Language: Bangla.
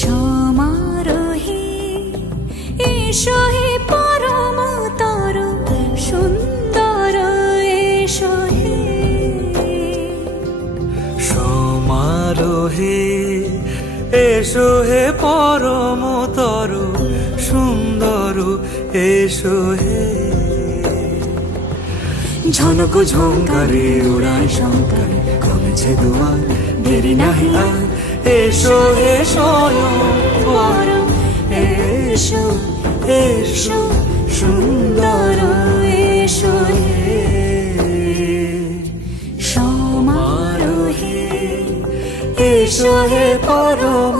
সমারোহে এসো হে পরম তর সুন্দর এসো হে। সমারোহে এসো হে পরম তর সুন্দর এসো হে। ঝনক ঝঙ্কারে উড়ায় শঙ্কার কমেছে দুয়ার দেরি নাহি আর এসো হে স্বয়ং বর এসো এসো সুন্দর এসো হে। সমারোহে এসো হে পরম